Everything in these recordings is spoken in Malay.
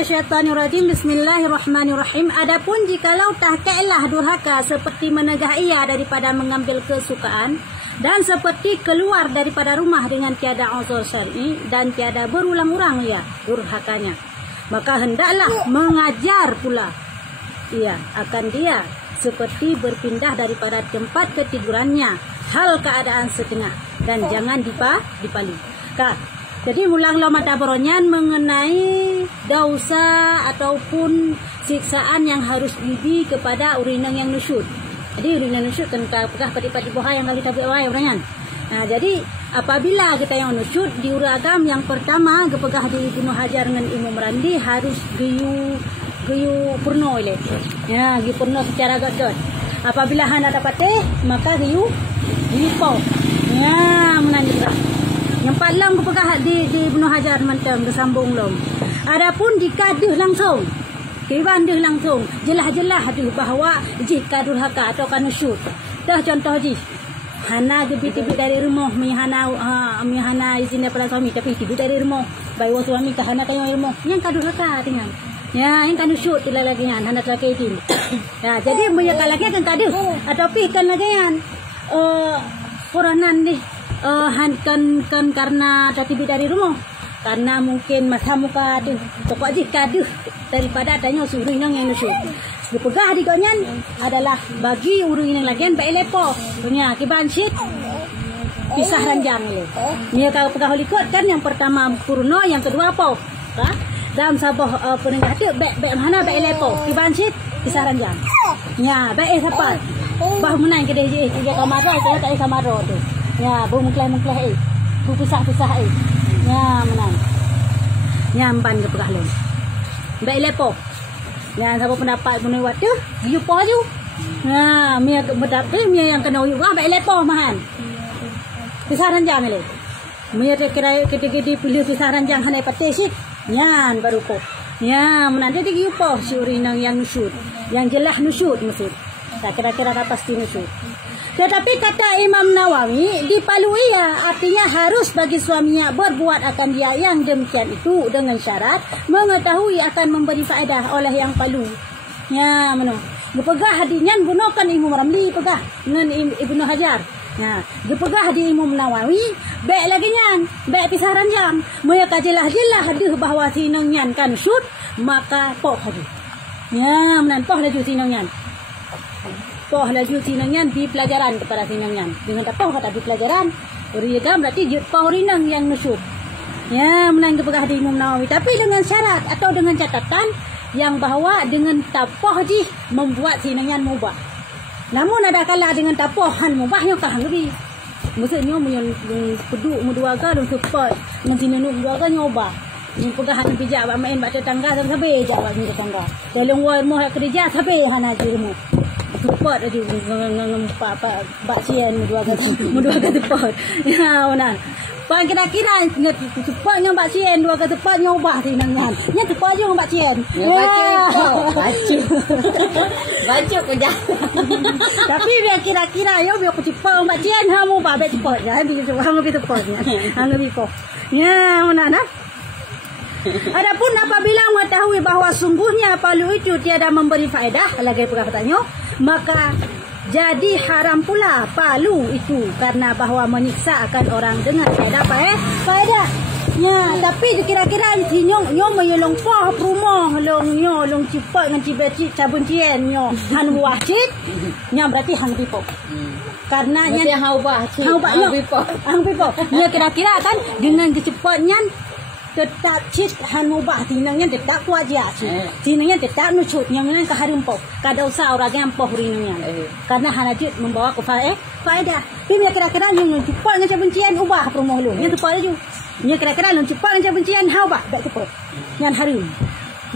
minasyaitanirrajim. Bismillahirrahmanirrahim. Adapun jikalau tahkailah durhaka seperti menegah ia daripada mengambil kesukaan dan seperti keluar daripada rumah dengan tiada uzur syar'i dan tiada berulang-ulang ia durhakanya, maka hendaklah mengajar pula ia akan dia seperti berpindah daripada tempat ketidurannya hal keadaan setengah dan jangan dipalu. Jadi mulang lo mata beronyan mengenai dosa ataupun siksaan yang harus bibi kepada urinang yang nusyud. Jadi urinang nusyud kan pegah pati-pati boha yang kali tabik orang beronyan. Nah, jadi apabila kita yang nusyud di uragam yang pertama kepegah di Ibnu Hajar dengan Imam Randi harus giyu purno ile. Ya, giyu purno secara gadot. Apabila hana dapat maka giyu po. Ya, menanjung. Yang paling kepegah di Ibnu Hajar mantem kesambung lom. Adapun jika deh langsung, kibanduh langsung, jelas-jelas deh bahawa jika durhaka atau kanusyud. Dah contoh ji, hana gebit-gebit dari rumah, mihana izin daripada suami tapi tidur dari rumah. Bayi suami kahana kayo rumah, yang kadurhaka dengan. Ya, yang kanusyud tidak lagi yang hana terkait ini. Ya, jadi banyak lagi akan kaduh atau pikan lagi yang Quranan nih. Kan karena tidur dari rumah, karena mungkin masa muka tu pokok je kaduh daripada adanya urinang yang nusyud. Dipegah di kaunyan adalah bagi urinang lagi baik lepo punya kibansit kisah ranjang ni. Dia kalau pegah holikot kan yang pertama purno, yang kedua apa? Dalam sabah penengah tu baik mana baik lepo kibansit kisah ranjang. Ya baik siapa? Bah menang kedai je dia kamara saya tak kamara tu. Ya, bu mengkelah bu pisah-pisah ya menang. Nyamban ke pegah lem. Baik lepo. Ya, siapa pendapat punya waktu? You po you. Ha, mia mendapat mia yang kena you. Baik lepo mahan. Pisah ranjang le. Mia kira kiti-kiti pilih pisah ranjang hanai pate sik. Nyan baru po. Ya, menang jadi you po si urinang yang nusyud. Yang jelas nusyud maksud. Tak kira-kira pasti nusyud. Tetapi kata Imam Nawawi, dipalui ya, artinya harus bagi suaminya berbuat akan dia yang demikian itu dengan syarat mengetahui akan memberi faedah oleh yang palu. Ya, mana? Dipegah hadinya gunakan Imam Ramli pegah dengan Ibnu Hajar. Ya, dipegah di Imam Nawawi, baik lagi nyan, baik pisah ranjang. Mereka jelas-jelas hadir bahawa sinang nyan kan syud, maka poh hadir. Ya, mana poh laju sinang nyan. Poh laju sinangnya di pelajaran kepada sinangnya. Dengan poh kata di pelajaran, urigam berarti poh rinang yang nusyud. Ya, menang kepegah di Imam Nawawi. Tapi dengan syarat atau dengan catatan yang bahawa dengan tapoh ji membuat sinangnya mubah. Namun ada kala dengan tapohan mubahnya kalah lebih. Maksudnya yang peduk muduaga dan support mensinanu muduaga nyoba. Yang pegahan bijak bak main bak tetangga sampai je bak tetangga. Dalam rumah kerja sampai hana jirmu. Tepat aja pak cian dua tepat. Ya mana. Pak kira-kira cepatnya pak cian dua tepat nyoba sinangan. Nya tepat aja pak cian. Baca kerja. Tapi biar kira-kira yo biar cepat pak cian hamu pak cepat ya. Hang lebih tepatnya. Hang lebih kok. Ya mana nah. Adapun apabila mengetahui bahawa sungguhnya palu itu tiada memberi faedah, lagi perkataannya, maka jadi haram pula palu itu karena bahawa menyiksa akan orang dengan tiada faedah. Ya, tapi kira-kira nyong menyelong pah rumah long cipat dengan cibeci cabun cien nyo han wahcit nya berarti hang pipo. Karena nya hang pipo. Ya kira-kira kan dengan kecepatnya tetap cit han mubah tinangnya tetap wajah tinangnya tetap nucut yang mana keharimpo kada usah orang yang poh rinangnya karena hanajut membawa ke faedah tapi kira-kira yang cepat dengan bencian ubah rumah lu yang tepat aja nya kira-kira yang cepat dengan bencian hau bah dak cepat yang harim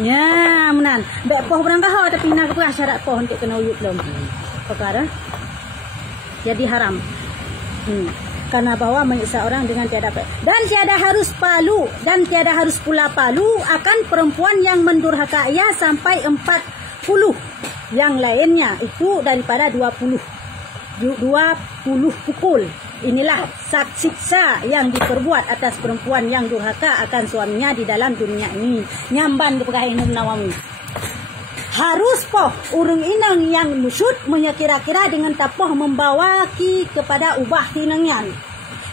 nya menan dak poh berangkah tapi nak ke syarat poh untuk kena uyut belum perkara jadi haram karena bahawa menyiksa orang dengan tiada dan tiada harus palu dan tiada harus pula palu akan perempuan yang mendurhaka ia sampai 40 yang lainnya itu daripada 20 20 pukul. Inilah siksa yang diperbuat atas perempuan yang durhaka akan suaminya di dalam dunia ini. Nyamban di pegawai Imam Nawawi. Harus poh urang inang yang nusyud menyakira-kira dengan tapoh membawa ki kepada ubah tinangnya.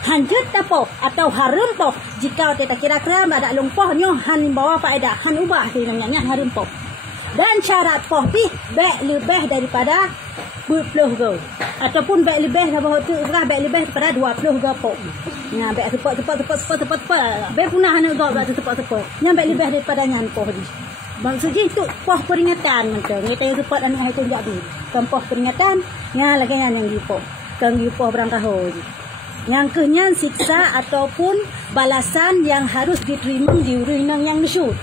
Hanjut tapoh atau harum poh jika tidak kira-kira ada lumpohnya han membawa faedah han ubah tinangnya harum poh. Dan syarat poh pi baik lebih daripada 20 go ataupun baik lebih baik lebih daripada 20 go poh. Nah baik cepat. Baik punah nak go baik cepat. Yang baik lebih daripada nyan poh di. Maksudnya itu poh peringatan macam kita yang cepat anak itu jadi. Kan poh peringatan nya lagi yang gipoh. Kan gipoh berangkahoi. Yang kenyan siksa ataupun balasan yang harus diterima di urinang yang nusyud.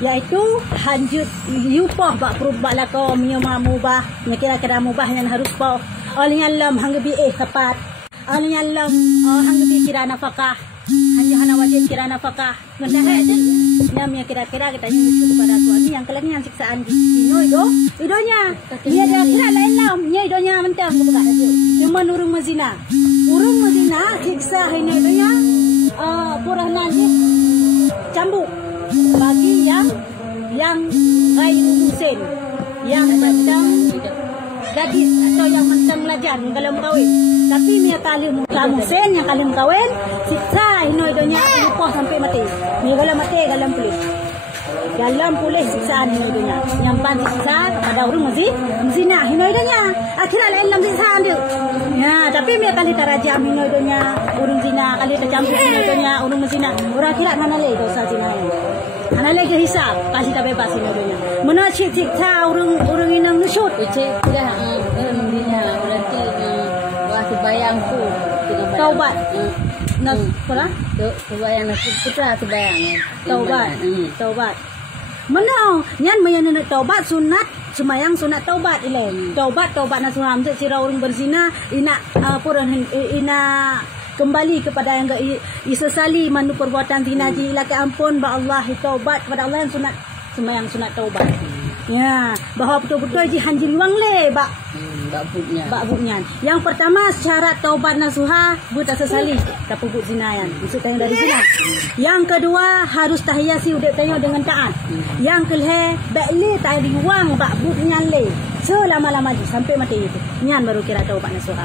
Iaitu hanjut yupoh bak perubah lako menyemah mubah kira-kira mubah yang harus poh oleh alam hanggabi tepat oleh alam hanggabi kira nafkah hanya hana wajib kira nafkah ngendah aja namanya kira-kira kita nyusul kepada suami yang kelengnya siksaan di idonya dia dah kira lain lam nya idonya mentang bukan aja cuma urung mazina siksa ini idonya purana ni cambuk bagi yang gairu musin yang mentang gadis atau yang mentang lajar kalau kawin tapi dia kalau musin yang kalau kawin siksa ini idonya lupa sampai mati ni kalau mati dalam pulih siksaan ini idonya yang pan siksa kepada orang zina ini idonya akhirnya dalam siksaan dia ya tapi dia kali terajam ini idonya orang zina kali tercampur ini idonya orang zina orang kira mana lagi dosa zina ini ana lagi hisap kasih tak bebas ini dunia. Mana siksa orang inang nusyud. Cik dah dia berarti buat sembahyang tu. Taubat. Nak apa? Sembahyang putra sembahyang. Taubat. Mana nyan mayan nak taubat sunat sembahyang sunat taubat ile. Taubat nasuham cira orang berzina ina ina kembali kepada yang isesali manu perbuatan zina ji laki ampun ba Allah taubat kepada Allah yang sunat sembahyang sunat taubat. Ya, bahawa betul-betul ji hanjil wang le bak buknya. Yang pertama syarat taubat nasuha buta sesali tak pubut zina yang maksud tanya dari zina. Yang kedua harus tahiyasi udah tanya dengan taat. Yang kelih bak le tak ada wang bak buknya le selama-lama ji sampai mati itu. Nyan baru kira taubat nasuha.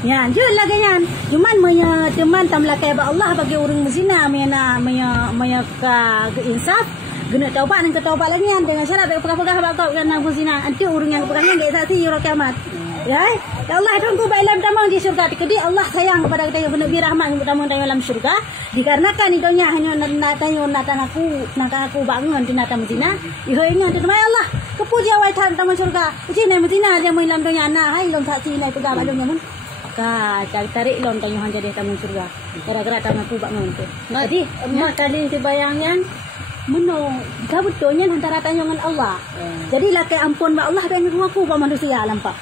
Ya, jelas lagi yan. Cuman maya teman tamlakai ba Allah bagi orang berzina maya ka insaf guna taubat dan ketaubat lagi yan dengan syarat pegah-pegah ba kau kena berzina. Nanti orang yang pegahnya enggak saksi ro kiamat. Ya, Allah tunggu ba ilam tamang di syurga. Kedi Allah sayang kepada kita yang benar rahmat yang tamang dalam syurga. Dikarenakan idonya hanya natan aku bangun di natan berzina. Ihoinya tu Allah. Kepuji awai tamang syurga. Cina berzina dia mau ilam donya ana hai long saksi nai pegah ba donya mun. Tarik lon tanya han jadi tamu surga. Gara-gara tamu aku bak ngon tu. Jadi mak kali dibayangnya meno kabutnya antara tanya dengan Allah. Jadi laki ampun ba Allah dan aku ba manusia lampak.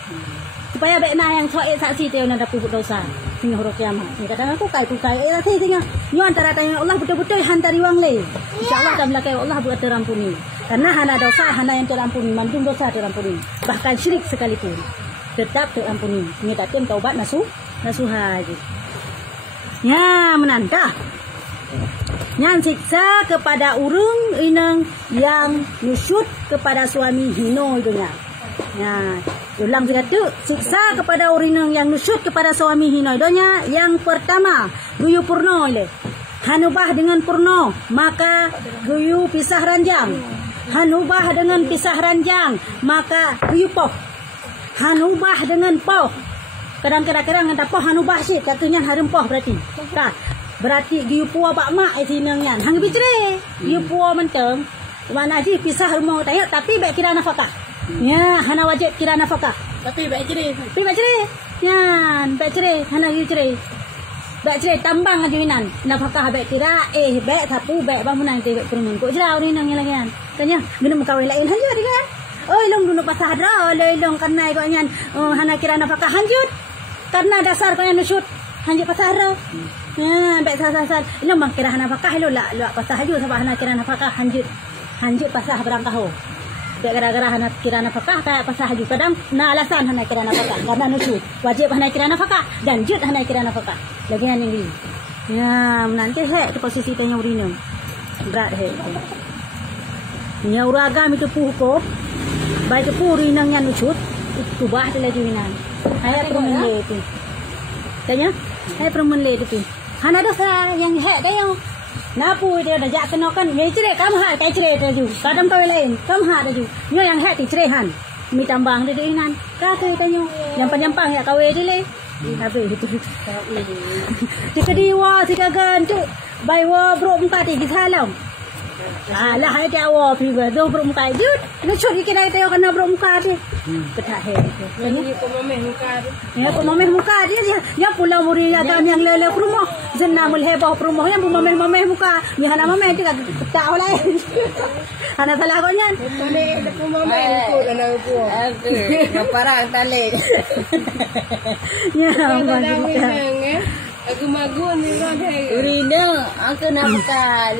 Supaya baik na yang soal saksi tu nak dapat dosa. Sehingga huruf kiamat. Ni kata aku kai sehingga ni antara tanya Allah betul-betul hantari wang le. Insya-Allah tak belakang Allah buat terampuni. Karena hana dosa hana yang terampuni, mandung dosa terampuni. Bahkan syirik sekalipun tetap terampuni. Ini kata taubat nasuha je. Ya, menantah. Yang siksa kepada urung inang yang nusyud kepada suami hino idunya. Ya, ulang kata siksa kepada urung inang yang nusyud kepada suami hino idunya. Yang pertama, guyu purno ile. Hanubah dengan purno, maka guyu pisah ranjang. Hanubah dengan pisah ranjang, maka guyu poh. Hanubah dengan poh. Kadang-kadang ngata poh hanubah sih katanya harum poh berarti. Tak. Berarti giu puah bak mak itinangnya. Hang bicre. Giu puah menteng. Mana ji pisah rumah tanya tapi baik kira nafkah. Ya, hana wajib kira nafkah. Tapi baik cere. Ya, baik cere, hana giu cere. Baik cere tambang ajuinan. Nafkah baik kira baik sapu baik bangunan te kurun. Kok jrau ni nang lagian. Tanya, guna mukawin lain haja dia. Oh, ilong dulu pasah dra, ilong karena ikonyan hana kira nafkah hanjut. Karena dasar kau yang nusyud hanjut pasah dra. Ya, baik sasar. Ilong bang kira nafkah ilong la pasah haju sebab hana kira nafkah hanjut pasah berangkah ho. gara-gara hana kira nafkah kayak pasal haji kadang na alasan hana kira nafkah karena nusyud wajib hana kira nafkah dan jud hana kira nafkah lagi yang ini ya nanti ke posisi tanya urina berat nya uragam itu puko baik itu urina yang nusyud itu bah tu lagi winan ayat permen itu tanya ayat permen itu hana dosa yang kayak napu dia dah jak kena kan me cerai kam ha tai cerai taju kadam kau lain kam ha taju nyo yang ha ti cerai han mi tambang dia inan ka tu tanyo yang penyampang ya kawe dia le habis itu tika diwa tika gan tu bai wa bro muka ti gisalam lah hai dia wa pi ba do bro muka jut no chori kira tayo kana bro muka tu betah he ini ko mameh muka tu ya ko mameh muka dia ya pulau muri ya dan yang lele rumah jenamul hebah rumah yang mameh muka ya hana mameh tu tak oleh hana salah ko nyan tale ko mameh ko dana ko parang tale ya aku magun ni kan urina aku nak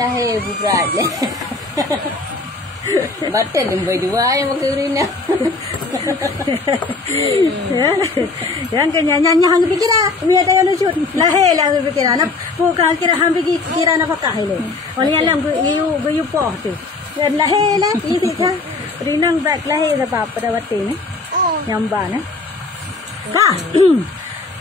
lahir budak batal lembai dua yang makan urina yang kenyanya hang pikira mi ada yang lucu lahir lah pikira nak bukan kira hang pikira nak pakai le oleh yang yu poh tu dan lahir lah ini kan rinang bak lahir apa pada waktu ni nyamba ne ka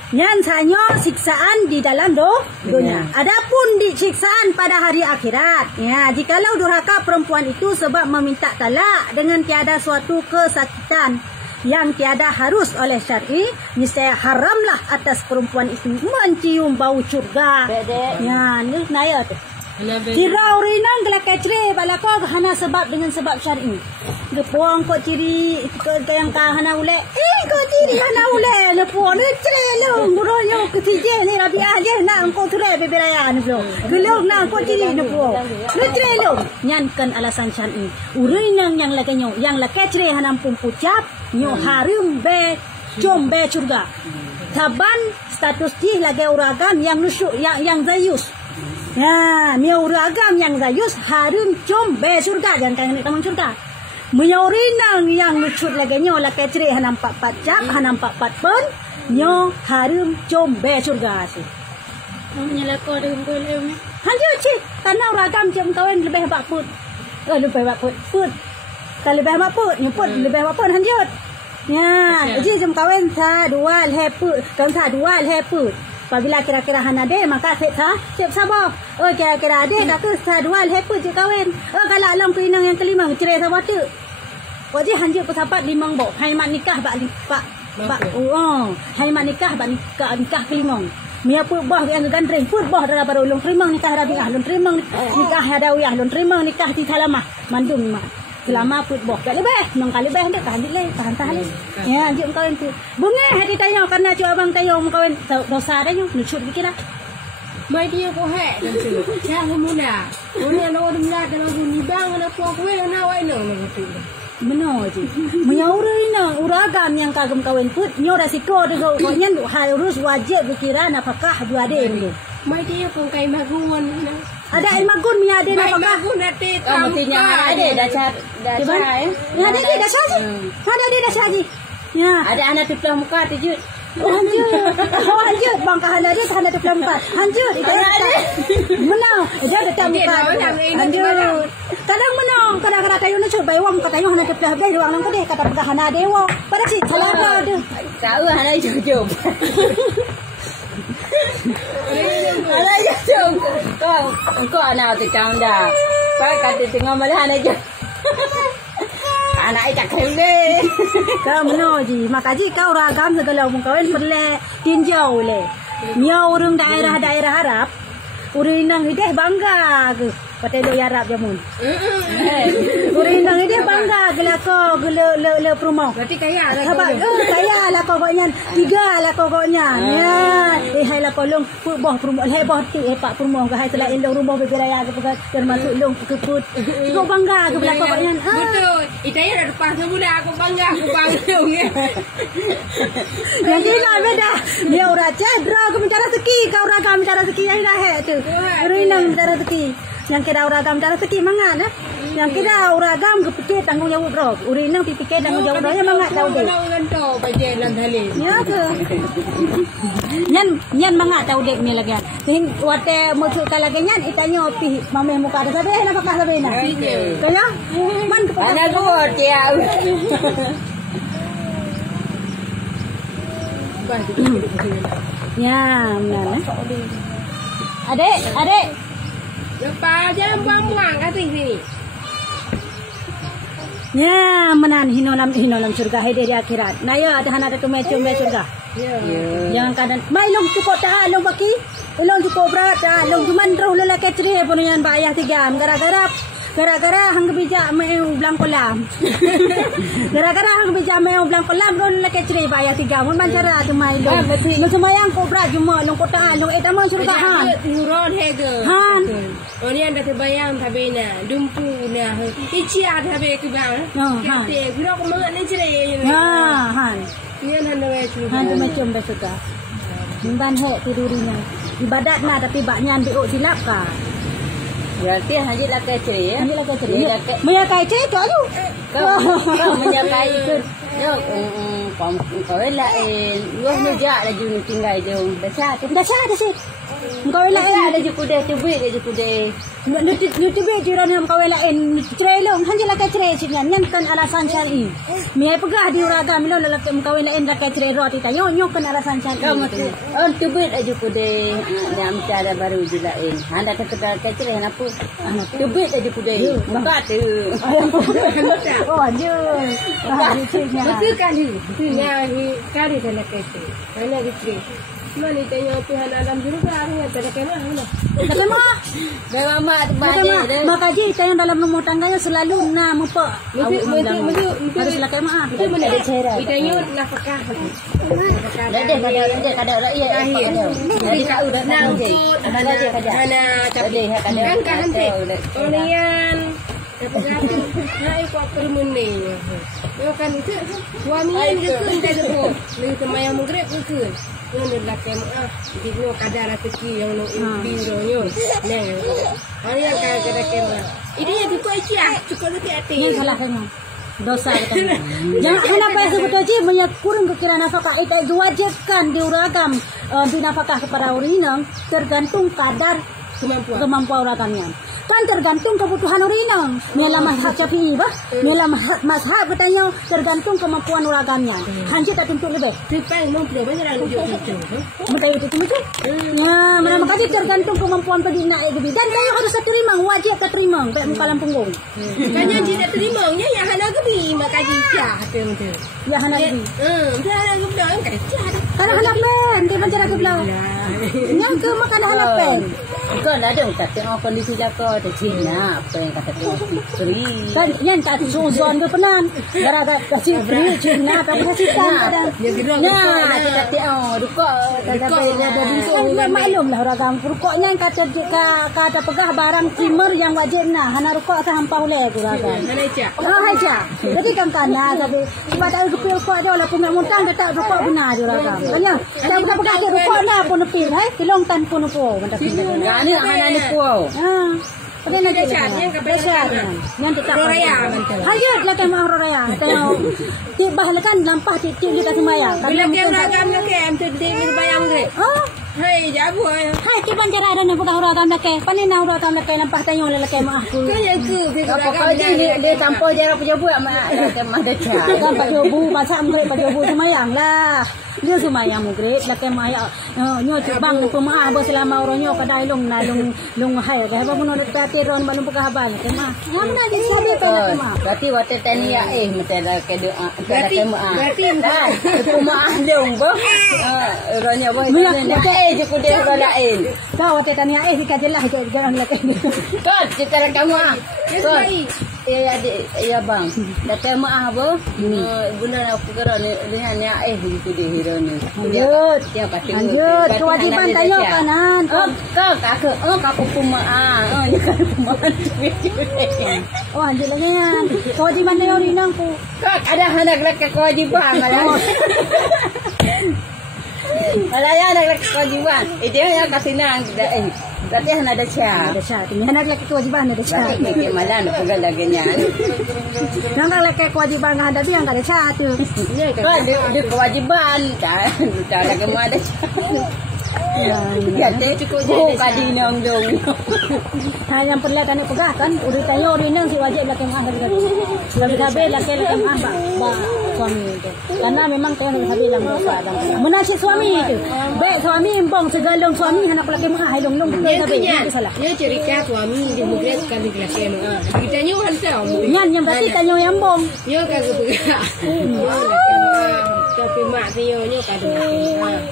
Nyan sanyo siksaan di dalam dunia. Adapun di siksaan pada hari akhirat. Ya, jikalau durhaka perempuan itu sebab meminta talak dengan tiada suatu kesakitan yang tiada harus oleh syar'i, niscaya haramlah atas perempuan itu mencium bau surga. Ya, ni naya tu. Kira urinang gelak kecre balako hana sebab dengan sebab syar'i. Lepuang kok ciri yang hana ule. Kok ciri hana ule lepuang ni cre lo muronyo ketije ni rabi aje na angko ture beberaya ni bro. Gelok na kok ciri lepuang. Ni cre lo nyankan alasan syar'i. Urinang yang lakanyo yang kecre hana pun pucap nyo harum be jom be surga. Taban status di lagi uragam yang nusyuk yang zayus. Ya, miuragam yang zayus harum jom be surga jangan kang ni tamang surga. Miyaurinang yang lucut lagi nyo la kecre hanam 4 jam hanam 4 pun nyo harum jom be surga si. Menyelako dengan boleh. Hanjo ci, tanah uragam jom kawan lebih bakput. Lebih bakput. Put. Tak lebih bakput, nyuput lebih bakput hanjut. Ya, jadi jom kawan sa dua leput, kan sa dua leput. Apabila kira-kira hana de maka siap sabar. Oh kira-kira de tak ke dua leput je kawan. Kalau alam keinang yang kelima cerai sabar tu. Wajib hanjut pesapat limang bok. Hai mak nikah bak hai mak nikah bak nikah kelima. Mia put bah yang gandreng put bah dalam baru ulung terima nikah rabiah ulung terima nikah hadawiyah ulung terima nikah di salamah mandum mak. Selama put boh tak lebih nang kali lebih hendak tahan le tahan ya anjuk kawan tu bunga hati tayo karena cu abang tayo kawan dosa dah nyu lucut dikira mai dia ko he tu ya humuna unia no dumla dalam buni bang na po ko na wai no tu benar je menyaurina uragam yang kagum kawan put nyo resiko dego ko nyen harus wajib dikira apakah dua ade ni mai dia ko kai magun ada ilmu gun mi ada nak pakai gun nanti mestinya ada dasar ya ada dasar je ada dasar je ya ada anak teplah muka tujut hanjut bang kahana dia kahana teplah muka hanjut itu menang dia tetap muka hanjut kadang menang kadang-kadang tayo na coba wang katanya hana teplah bay ruang nang kade kata kahana dewa pada si salah ada tahu hana jujur Alah ya jom. Kau anak tu kau dah. Kau kata tengok malah anak je. Anak tak kena. Kau menuji. Makaji kau ragam segala mungkawan perle tinjau le. Mia orang daerah Arab. Orang nang hidup bangga ke. Pakai lo Arab jamun. Orang nang hidup bangga gelako le perumah. Berarti kaya lah. Sebab kaya lah pokoknya. 3 lah pokoknya. Ya. Hai lah kolong boh perumah hebah tu pak perumah ke hai telah indong rumah bergeraya ke termasuk long keput. Kau bangga ke belakang pokoknya. Betul. Itaya dah lepas semula aku bangga ya. Yang kita beda. Dia orang cedera ke mencari rezeki, kau orang mencari rezeki yang dah tu. Orang nang mencari rezeki. Yang kira orang mencari rezeki mangan Yang kira uragam ke pikir tanggung jawab roh. Uri nang pikir tanggung jawab roh yang mangat tahu deh. Ya ke. Nyan mangat tahu deh ni lagi. Tin wate muncul lagi nyan itanya pi mame muka ada sabe nak pakai sabe na. Kaya man kepada Mana gua dia. Ya, mana? Adik. Lepas jangan buang-buang kat sini. Ya, menan hinolam surga hai dari akhirat. Nah ya, ada hana tu macam surga. Ya. Jangan kadang mai long cukup tak long baki. Long cukup berat tak long cuman terus lelaki ceri pun yang bayar 3 gara-gara hang bijak meu blang kolam. Gara-gara hang bijak meu blang kolam ron lelaki ceri bayar 3 mun mancara tu mai long. Macam yang kobra cuma long kota long etama surga han. Turun hege. Han. Oni anda terbayang tabena dumpu na. Ichi ada be ke bang. Kate gura ko mga ni ceri. Ha, han. Yan han na ceri. Han tu macam surga. Ban he tidurinya. Ibadat mah tapi baknya ambil silap ka. Berarti hanya lah kecil ya. Hanya lah kecil. Menyakai cek tu aja. Kau menyakai itu. Yo, kau lain. Lu mejak lagi ni tinggal je. Dah sah. Kau lain ada je kuda, tubik je kuda. Lu tubik je orang kau lain. Cerelong hanya lah kecil sini. Yang kan alasan syar'i. Mia pegah di uragam lo lelaki kau lain lah kecil roti tayo. Nyok kan alasan syar'i. Kau mesti tubik aja kuda. Yang cara baru je lain. Anda kata kecil apa? Tubik aja kuda. Maka tu. Oh anjir. Betul kali. Yang kali saya kata. Mana gitu. Mana tanya Tuhan alam juga arahnya pada kemah mana? Kemah. Kemah banyak. Maka je kita yang dalam rumah tangganya selalu nak mempak. Harus lah kemah. Itu mana ada cara. Itanya nafkah. Ada rakyat. Jadi kau dah nak je. Ada je kerja. Mana kan kahante. Orian. Hai kau permuni. Yo kan itu suami dia kan dah jemput. Lalu temayang maghrib ke. Yang lelaki maaf, dino kadar rezeki yang no biro neng. Hari yang kadar kema. Ini yang cukup aja, cukup lebih hati. Ini salah kena. Dosa kita. Jangan kenapa sebut aja banyak kurang kekira nafkah itu diwajibkan diuragam di nafkah kepada orang tergantung kadar kemampuan uragamnya. Kan tergantung kebutuhan orang. Mila mazhab Syafi'i bah. Mila mazhab katanya tergantung kemampuan uragamnya. Hanji tak tentu lebih. Tripai mau beli banyak lagi itu. Betul itu macam. Ya, mana makanya tergantung kemampuan penduduk lebih. Dan kau harus terima, wajib terima. Tak mukalam punggung. Kanya tidak terimanya yang hana gebi maka jika hati betul. Ya hana gebi. Dia hana gebi orang kerja. Kalau hana pen, dia macam nak gebi. Yang ke makan hana pen. Kau dah ada kata kondisi jaka tu Cina apa yang kata tu free. Kan yang tak suzon ke penan. Gara-gara kasih free Cina tapi kasih kadang. Nah, kita tahu rukuk ada bintu maklumlah orang rukuknya kata pegah barang primer yang wajib nah hana rukuk ke hampa oleh orang. Haja. Jadi kan tapi sebab tak rukuk ada lah pun muntang tak rukuk benar orang. Tanya, tak pegah rukuk lah pun pil kilong tan pun po. Ini hana ni puau. Tapi nak yang kebesaran yang tetap raya. Hayat lah kan mahal raya. Tahu tibah kan lampah titik kita semaya. Bila dia ragam nak em tu dia bayang ke. Hai jabu. Hai tiban cara ada nak pakai ragam nak ke. Panen nak ragam nak ke nampak tanya oleh lelaki mah aku. Kaya ke ragam dia campur jarak pejabu mak mah deca. Kan pejabu macam pejabu semayang lah. Dia semayang mugrib lelaki mah nyo bang pemaah selama orangnya kadai long hai ke apa pun nak ron balum pakai haban ke mah. Mana dia sabe pe mah. Berarti waktu tania mesti ada ke doa ke mah. Berarti pemaah long bo. Orangnya boy. Je kuda orang lain. Tahu waktu tania dikajelah jangan lelaki. Kau cerita kamu Kau ya adik ya bang. Kata maaf bo. Bunda aku kira lihatnya gitu deh hero ni. Lanjut. Kewajiban tayo kanan. Kau kakak pemaaf. Ya kan pemaaf. Oh lanjut lagi yan. Kewajiban tayo rinang po. Kau ada anak lelaki kewajiban. Kalau ya anak lelaki kewajiban. Dia yang kasih nang Berarti ada Sya. Ada Sya. Ini anak laki kewajiban ada Sya. Ini malah nak pegang lagi-nya. Yang laki kewajiban ada dia yang ada Sya tu. Dia kewajiban kan. Dah lagi ada Sya. Ya, cukup je tadi nang dong. Yang perlakan pegah kan, udah tanya orang nang si wajib laki mah tadi. Kalau habis laki mah ba suami itu. Karena memang tanya habis lang dosa. Menasib suami itu. Baik suami embong segalong suami anak laki mah hai long habis itu salah. Ya cerita suami di mugres kan di laki mah. Kita nyu hantar. Nyan yang berarti tanya yang embong. Yo kagak pegah. Tapi mak dia nyo kadang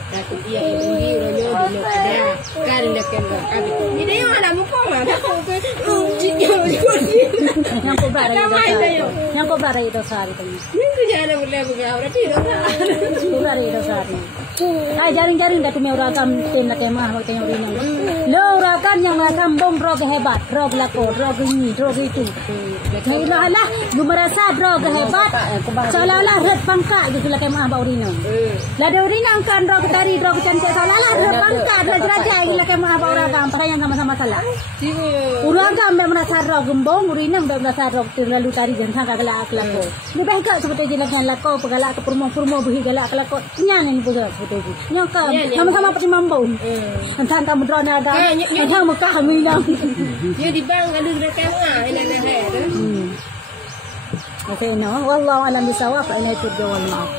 tapi dia ini nyo di ada kan nak kan ini dia ada muka lah yang ko bara itu sari tu ini jangan boleh begitu berarti ko bara itu sari ay jaring-jaring datu me uragam ten na kemah mo tengok rinang lo uragam yang uragam bom rog hebat rog lako rog ini rog itu lah lu merasa rog hebat seolah-olah red pangkat gitu lah kemah ba urinang lah de urinang kan rog tari rog cantik seolah-olah red pangkat raja-raja gitu lah kemah ba uragam yang sama-sama salah uragam be merasa rog gembong urinang be merasa rog terlalu tari jangan kagak lako lu baik tak seperti jelaskan lako pegalak ke purmo behi galak lako nyanyi pula nyokap sama-sama pati mampu entah kamu drone ada entah muka kami bilang ya di bang ada dekat ini okay no wallahu alam bisawab ana itu jawab